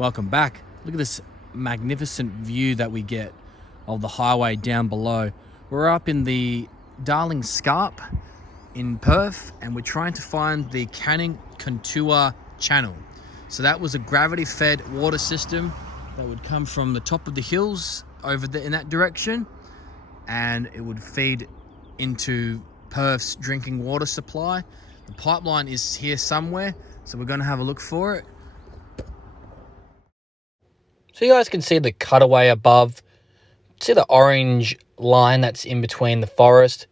Welcome back. Look at this magnificent view that we get of the highway down below. We're up in the Darling Scarp in Perth, and we're trying to find the Canning Contour Channel. So that was a gravity-fed water system that would come from the top of the hills over there in that direction, and it would feed into Perth's drinking water supply. The pipeline is here somewhere, so we're going to have a look for it. So you guys can see the cutaway above. See the orange line that's in between the forest?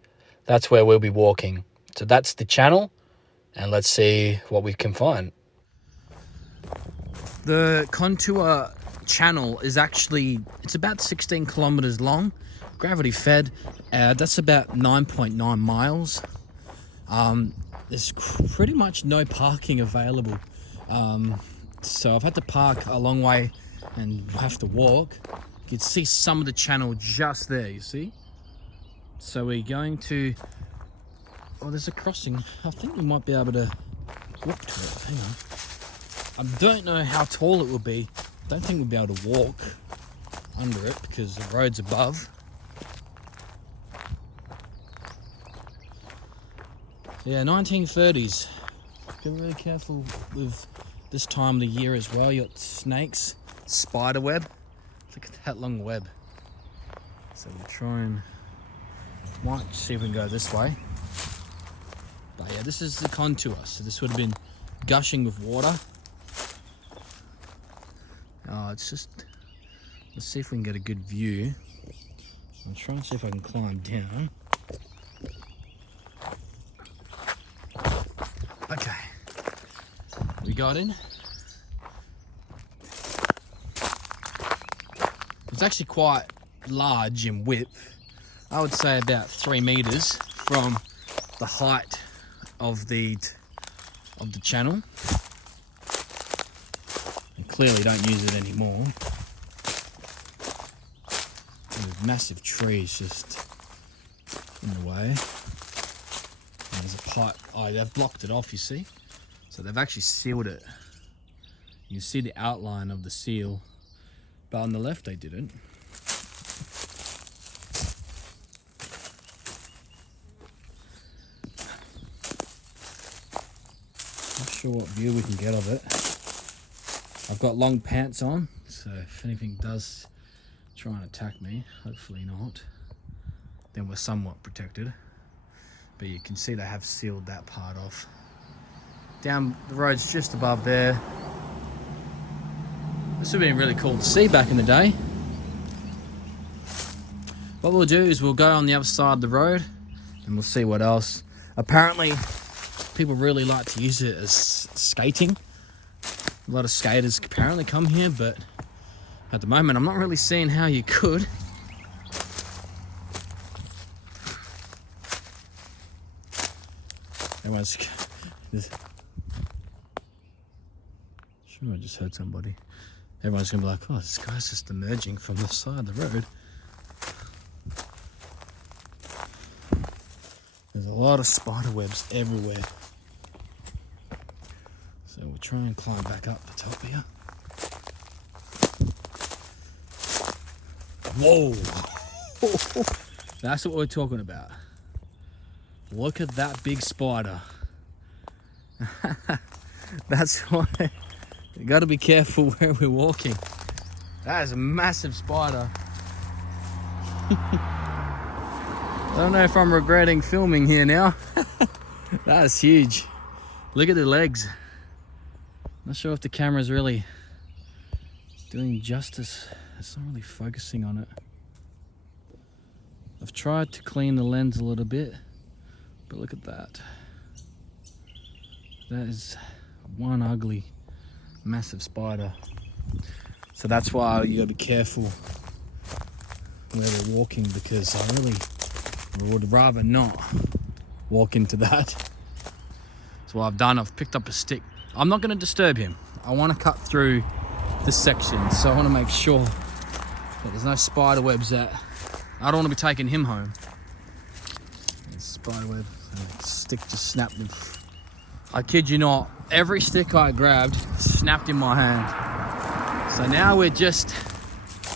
That's where we'll be walking. So that's the channel, and let's see what we can find. The Contour Channel is actually, it's about 16 kilometers long, gravity fed. That's about 9.9 miles. There's pretty much no parking available. So I've had to park a long way and have to walk. You can see some of the channel just there, you see? So we're going to, oh, there's a crossing. I think we might be able to walk to it. Hang on. I don't know how tall it will be. I don't think we'll be able to walk under it because the road's above. Yeah, 1930s. Be really careful with this time of the year as well. You got snakes, spider web. Look at that long web. So we'll try and might see if we can go this way. But yeah, this is the contour. So this would have been gushing with water. It's just, let's see if we can get a good view. I'll try and see if I can climb down. Okay, we got in. It's actually quite large in width. I would say about 3 meters from the height of the channel. And clearly don't use it anymore. There's massive trees just in the way. And there's a pipe. Oh, they've blocked it off, you see? So they've actually sealed it. You can see the outline of the seal. But on the left, they didn't. Not sure what view we can get of it. I've got long pants on, so if anything does try and attack me, hopefully not, then we're somewhat protected. But you can see they have sealed that part off. Down the road's just above there. This would have been really cool to see back in the day. What we'll do is we'll go on the other side of the road and we'll see what else. Apparently, people really like to use it as skating. A lot of skaters apparently come here, but at the moment, I'm not really seeing how you could. Everyone's... Sure, I just heard somebody. Everyone's gonna be like, oh, this guy's just emerging from the side of the road. There's a lot of spider webs everywhere. So we'll try and climb back up the top here. Whoa! That's what we're talking about. Look at that big spider. That's why you got to be careful where we're walking. That is a massive spider. I don't know if I'm regretting filming here now. That is huge. Look at the legs. Not sure if the camera's really doing justice. It's not really focusing on it. I've tried to clean the lens a little bit, but look at that. That is one ugly, massive spider. So that's why you gotta be careful where we're walking, because I really would rather not walk into that. So what I've done, I've picked up a stick. I'm not gonna disturb him. I wanna cut through this section, so I wanna make sure that there's no spider webs that I don't wanna be taking him home. There's spider web, the stick just snapped him. I kid you not, every stick I grabbed snapped in my hand. So now we're just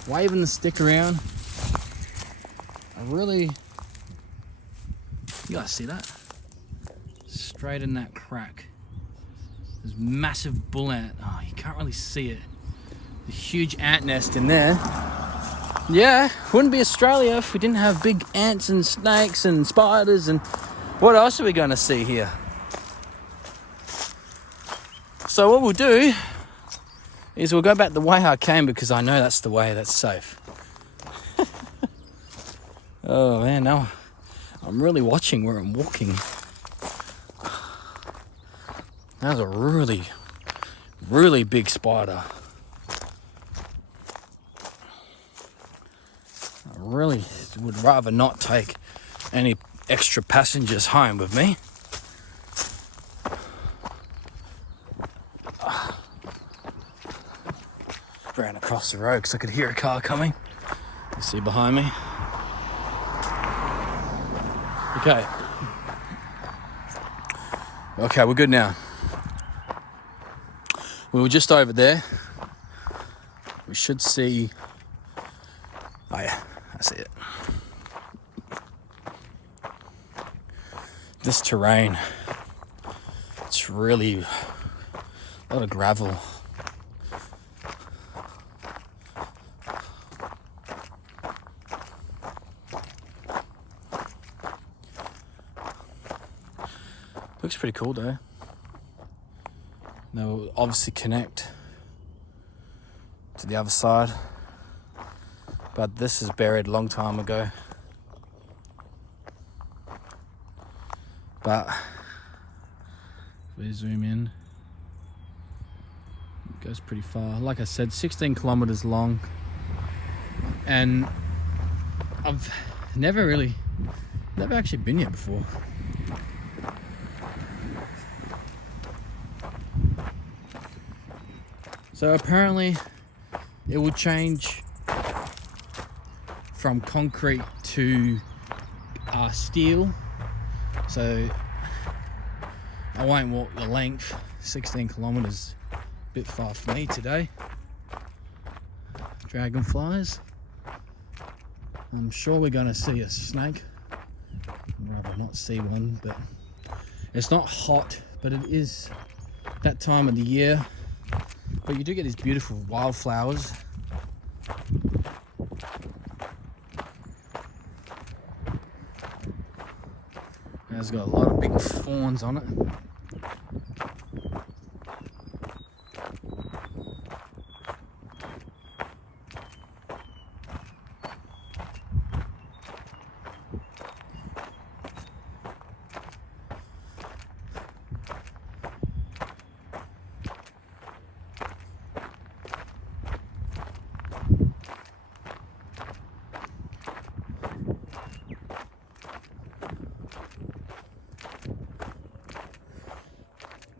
waving the stick around. You guys see that? Straight in that crack. There's massive bullant. Oh, you can't really see it. A huge ant nest in there. Yeah, wouldn't be Australia if we didn't have big ants and snakes and spiders. And what else are we going to see here? So what we'll do is we'll go back the way I came, because I know that's the way that's safe. Oh man, now I'm really watching where I'm walking. That was a really, really big spider. I really would rather not take any extra passengers home with me. Ran across the road because I could hear a car coming. You see behind me? Okay, we're good now. We were just over there. We should see... Oh yeah, I see it. This terrain, it's really a lot of gravel. Looks pretty cool though. They'll obviously connect to the other side, but this is buried a long time ago. But if we zoom in, it goes pretty far. Like I said, 16 kilometers long, and I've never actually been here before. So apparently it will change from concrete to steel. So I won't walk the length. 16 kilometers, a bit far for me today. Dragonflies. I'm sure we're going to see a snake. I'd rather not see one, but it's not hot, but it is that time of the year. But you do get these beautiful wildflowers. And it's got a lot of big thorns on it.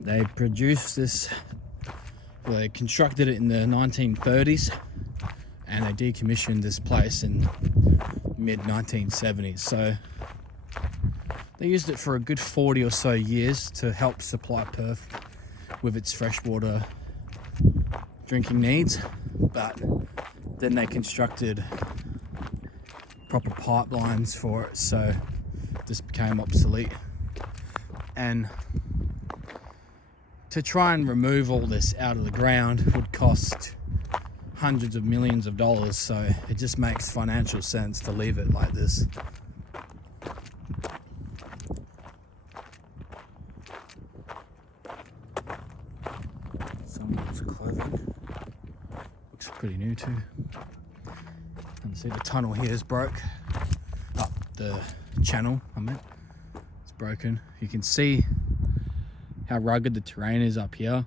They produced this, well, they constructed it in the 1930s, and they decommissioned this place in mid-1970s. So they used it for a good 40 or so years to help supply Perth with its freshwater drinking needs. But then they constructed proper pipelines for it, so this became obsolete. And to try and remove all this out of the ground would cost hundreds of millions of dollars, so it just makes financial sense to leave it like this. Someone's clothing. Looks pretty new too. You can see the tunnel here is broke. Oh, the channel, I meant. It's broken. You can see how rugged the terrain is up here.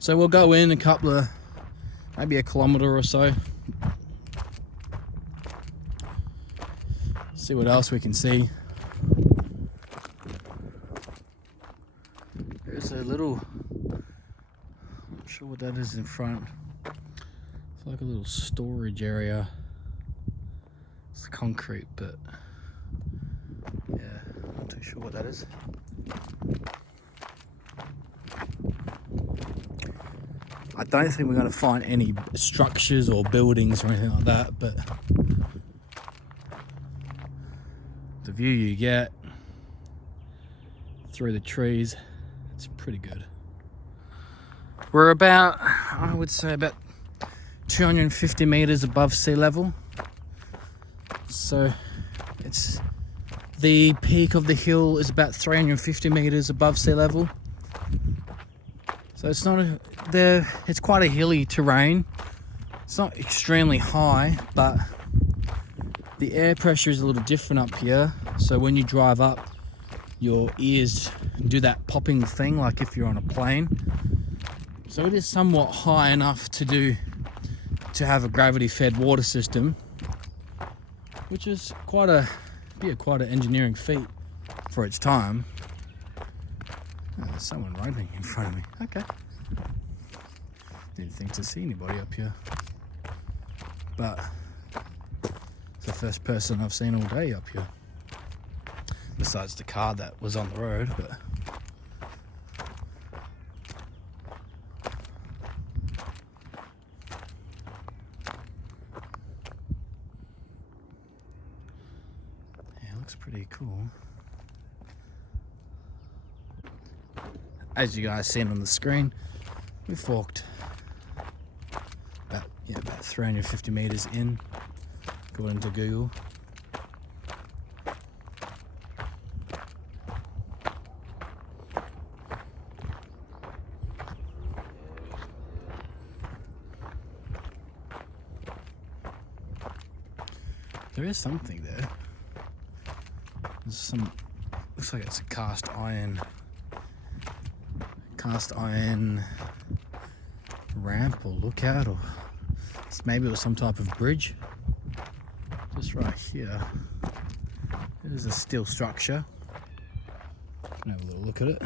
So we'll go in a couple of, maybe a kilometre or so. See what else we can see. There's a little, I'm not sure what that is in front. It's like a little storage area. It's concrete, but yeah, not too sure. sure what that is. I don't think we're going to find any structures or buildings or anything like that, but the view you get through the trees, it's pretty good. We're about, I would say about 250 meters above sea level. So it's, the peak of the hill is about 350 meters above sea level. So it's not it's quite a hilly terrain. It's not extremely high, but the air pressure is a little different up here. So when you drive up, your ears do that popping thing like if you're on a plane. So it is somewhat high enough to have a gravity-fed water system, which is quite an engineering feat for its time. Oh, there's someone roping in front of me. Okay. Didn't think to see anybody up here. But it's the first person I've seen all day up here. Besides the car that was on the road, but yeah, it looks pretty cool. As you guys seen on the screen, we've walked about 350 meters in, according to Google. There is something there. There's some, looks like it's a cast iron ramp or lookout, or maybe it was some type of bridge. Just right here, it is a steel structure. Can have a little look at it.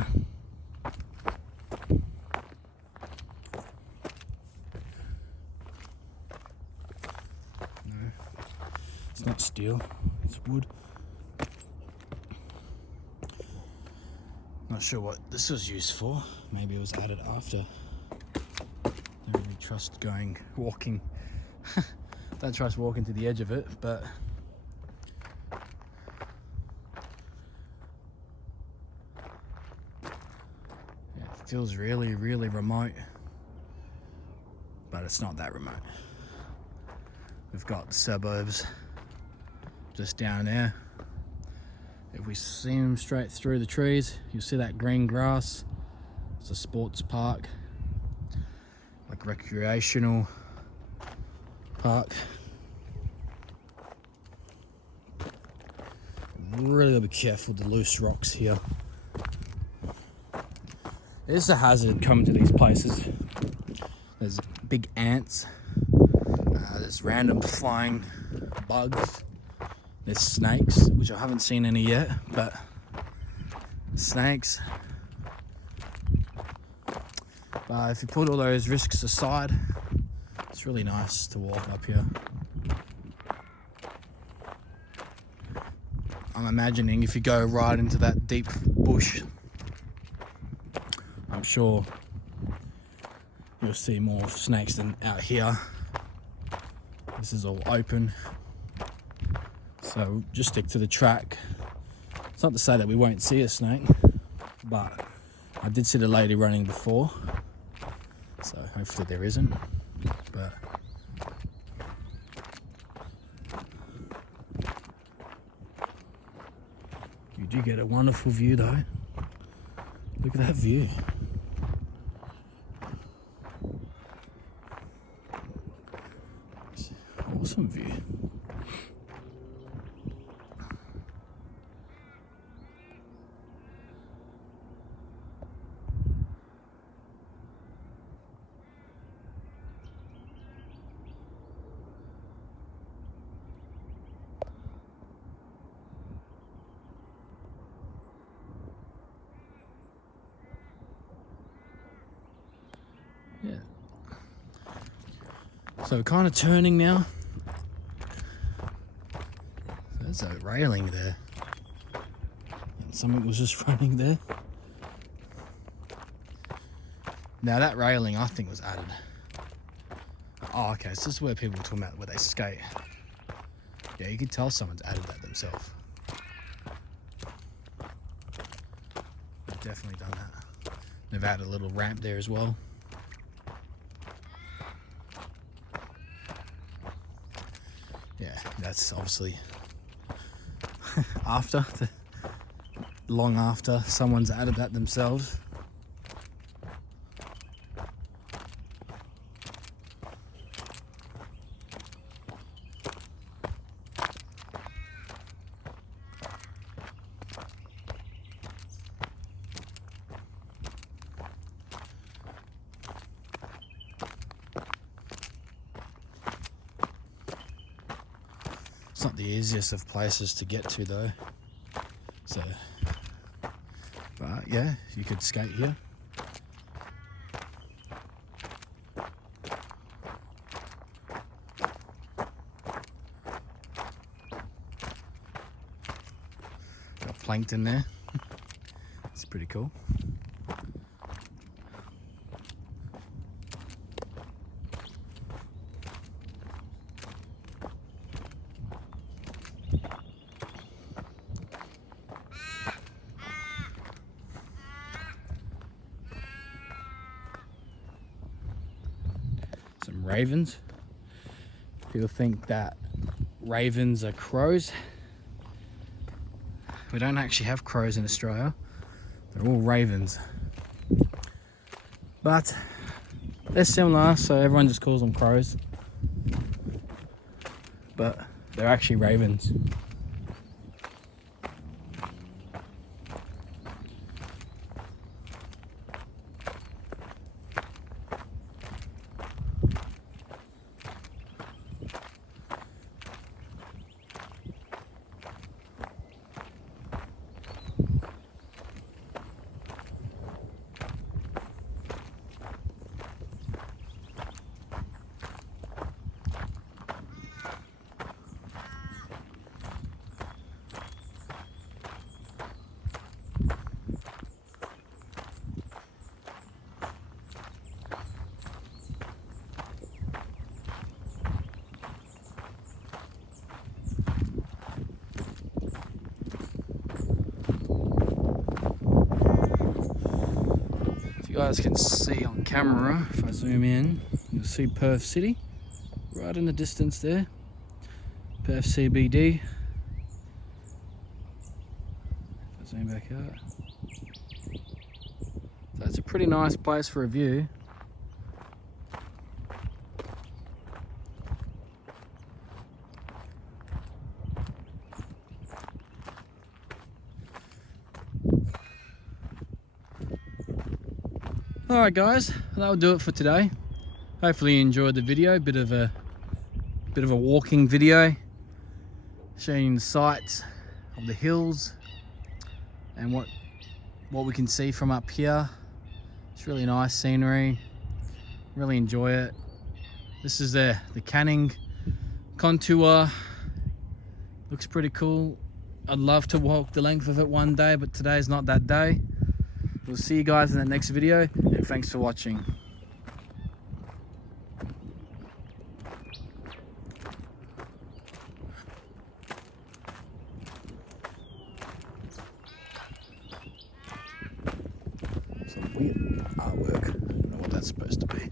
No, it's not steel, it's wood. Not sure what this was used for. Maybe it was added after. Don't really trust walking. Don't trust walking to the edge of it, but yeah, it feels really, really remote. But it's not that remote. We've got the suburbs just down there. If we zoom straight through the trees, you'll see that green grass. It's a sports park, like recreational park. Really gotta be careful with the loose rocks here. It's a hazard coming to these places. There's big ants, there's random flying bugs. There's snakes, which I haven't seen any yet, but snakes. But if you put all those risks aside, it's really nice to walk up here. I'm imagining if you go right into that deep bush, I'm sure you'll see more snakes than out here. This is all open. So just stick to the track. It's not to say that we won't see a snake, but I did see the lady running before, so hopefully there isn't. But you do get a wonderful view though. Look at that view. Awesome view. Yeah. So kind of turning now. There's a railing there. You can something was just running there. Now that railing I think was added. Oh, okay, so this is where people are talking about where they skate. Yeah, you can tell someone's added that themselves. They've definitely done that. They've added a little ramp there as well. Yeah, that's obviously long after someone's added that themselves. It's not the easiest of places to get to though, so, but yeah, you could skate here. Got plankton there. It's pretty cool. Some ravens. People think that ravens are crows. We don't actually have crows in Australia. They're all ravens. But they're similar, so everyone just calls them crows. But they're actually ravens. You guys can see on camera, if I zoom in, you'll see Perth City right in the distance there. Perth CBD. If I zoom back out. So it's a pretty nice place for a view. Alright guys, that'll do it for today. Hopefully you enjoyed the video. Bit of a walking video showing the sights of the hills and what we can see from up here. It's really nice scenery. Really enjoy it. This is the Canning contour. Looks pretty cool. I'd love to walk the length of it one day, but today's not that day. We'll see you guys in the next video, and thanks for watching. Some weird artwork. I don't know what that's supposed to be.